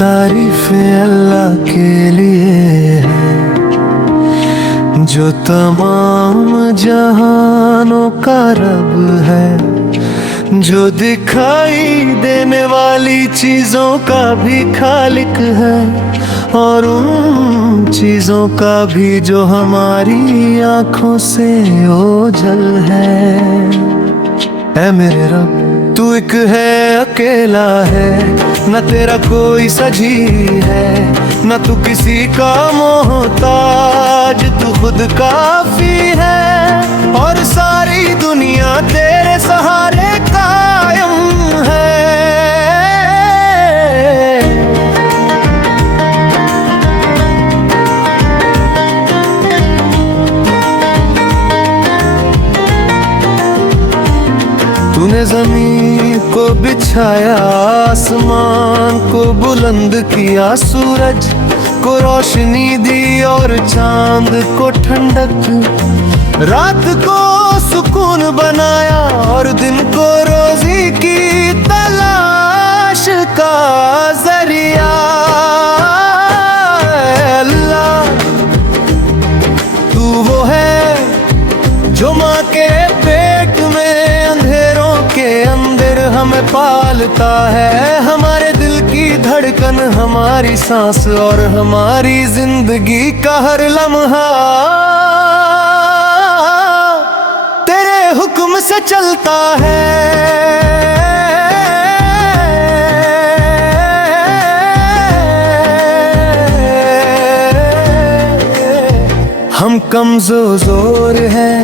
तारीफें अल्लाह के लिए है जो तमाम जहानों का रब है, जो दिखाई देने वाली चीजों का भी खालिक है, और उन चीजों का भी जो हमारी आंखों से ओझल है। ऐ मेरे रब तू एक है, अकेला है, न तेरा कोई सजी है, न तू किसी का मोहताज, तू खुद काफी है, और सारी दुनिया तेरे सहारे कायम है। तूने जमीन को बिछाया, आसमान को बुलंद किया, सूरज को रोशनी दी और चांद को ठंडक, रात को सुकून बनाया और दिन को रोजी की तलाश का जरिया। अल्लाह तू वो है जो माँ के पेट में अंधेरों के अंदर हमें पालता है, हमारे दिल की धड़कन, हमारी सांस और हमारी जिंदगी का हर लम्हा तेरे हुक्म से चलता है। हम कमजोर हैं,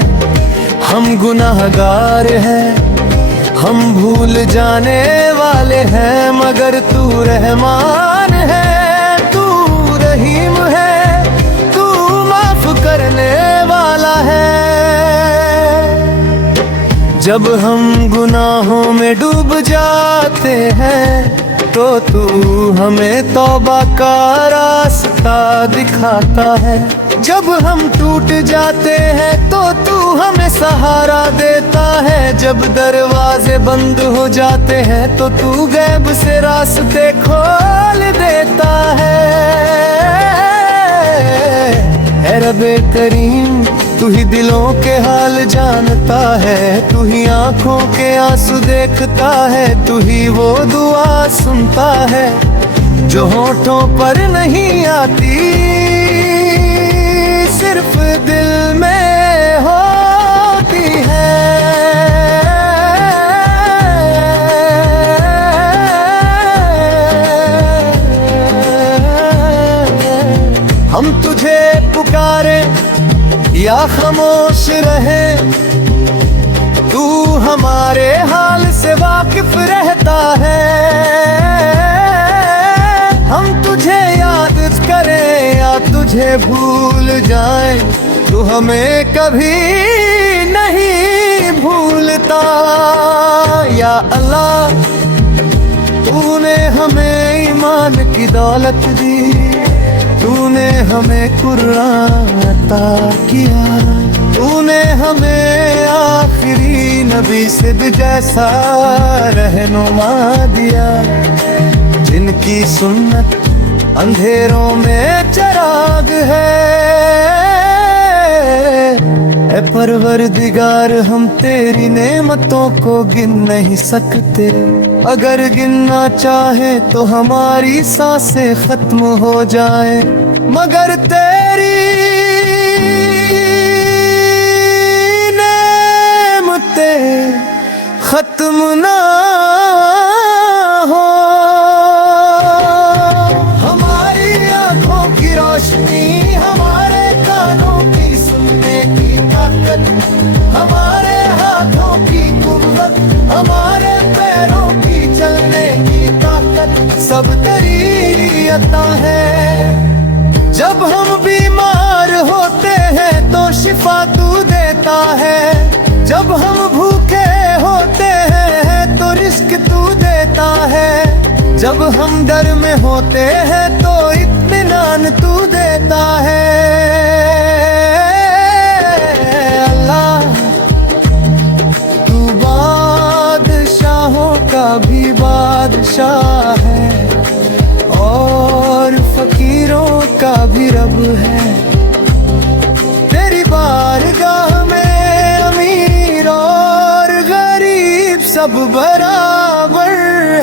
हम गुनाहगार हैं, हम भूल जाने वाले हैं, मगर तू रहमान है, तू रहीम है, तू माफ करने वाला है। जब हम गुनाहों में डूब जाते हैं तो तू हमें तौबा का रास्ता दिखाता है, जब हम टूट जाते हैं तो तू हमें सहारा देता है, जब दरवाजे बंद हो जाते हैं तो तू गैब से रास्ते खोल देता है। ऐ रब्बे करीम तू ही दिलों के हाल जानता है, तू ही आंखों के आंसू देखता है, तू ही वो दुआ सुनता है जो होठों पर नहीं आती, सिर्फ दिल में होती है। हम तुझे पुकारे या खामोश रहे, तू हमारे हाल से वाकिफ रहता है। हम तुझे याद करें या तुझे भूल जाएं, तू हमें कभी नहीं भूलता। या अल्लाह तूने हमें ईमान की दौलत दी, तूने हमें कुरान अता किया, तूने हमें आखिरी नबी सिद्ध जैसा रहनुमा दिया, जिनकी सुन्नत अंधेरों में चिराग है। ऐ परवरदिगार हम तेरी नेमतों को गिन नहीं सकते, अगर गिनना चाहे तो हमारी सांसें खत्म हो जाए, मगर तेरी नेमतें खत्म ना हो। हमारी आंखों की रोशनी, हमारे कानों की सुनने की ताकत, हमारे हाथों की कुव्वत, हमारे पैरों की चलने की ताकत, सब तेरी अता है। जब हम बीमार होते हैं तो शिफा तू देता है, जब हम भूखे होते हैं तो रिस्क तू देता है, जब हम डर में होते हैं तो इत्मीनान तू देता है। अल्लाह तू बादशाहों का भी बादशाह है, और सब बराबर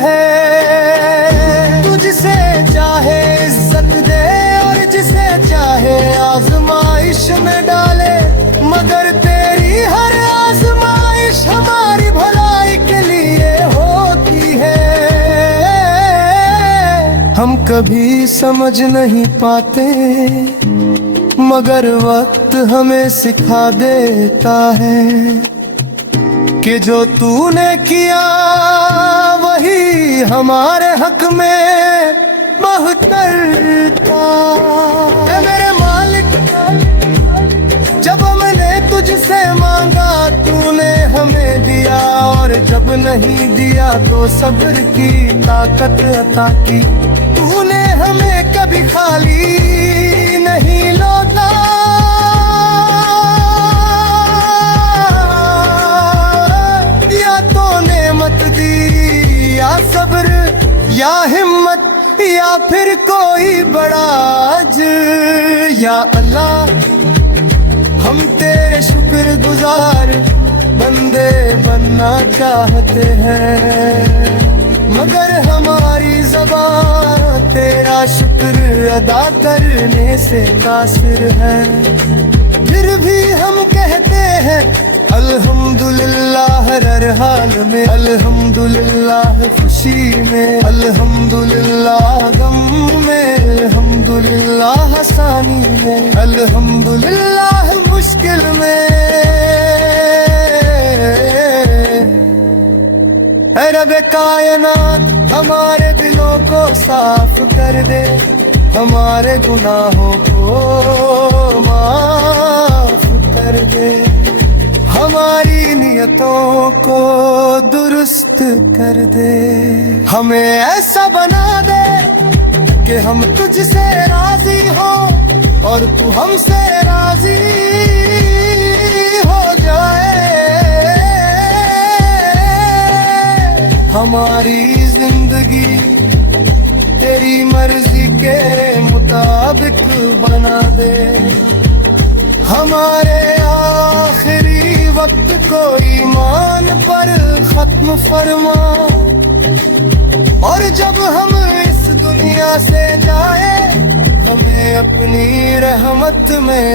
है। तुझसे चाहे इज्जत दे और जिसे चाहे आजमाइश में डाले, मगर तेरी हर आजमाइश हमारी भलाई के लिए होती है। हम कभी समझ नहीं पाते, मगर वक्त हमें सिखा देता है कि जो तूने किया वही हमारे हक में बेहतर था। ऐ मेरे मालिक, जब हमने तुझसे मांगा तूने हमें दिया, और जब नहीं दिया तो सब्र की ताकत अता की। तूने हमें कभी खाली नहीं लौटा, या तो नेमत दी या सब्र या हिम्मत या फिर कोई बड़ा अजर। या अल्लाह, हम तेरे शुक्रगुजार बंदे बनना चाहते हैं, मगर हमारी ज़बान तेरा शुक्र अदा करने से कासिर है। फिर भी हम कहते हैं अल्हम्दुलिल्लाह हर हाल में, अल्हम्दुलिल्लाह खुशी में, अल्हम्दुलिल्लाह गम में, अल्हम्दुलिल्लाह आसानी में, अल्हम्दुलिल्लाह मुश्किल में। ऐ रब कायनात, हमारे दिलों को साफ कर दे, हमारे गुनाहों को माफ कर दे, हमारी नियतों को दुरुस्त कर दे। हमें ऐसा बना दे कि हम तुझसे राजी हो और तू हमसे राजी हो जाए। हमारी जिंदगी तेरी मर्जी के मुताबिक बना दे, हमारे आखिरी वक्त को ईमान पर खत्म फरमा, और जब हम इस दुनिया से जाए हमें अपनी रहमत में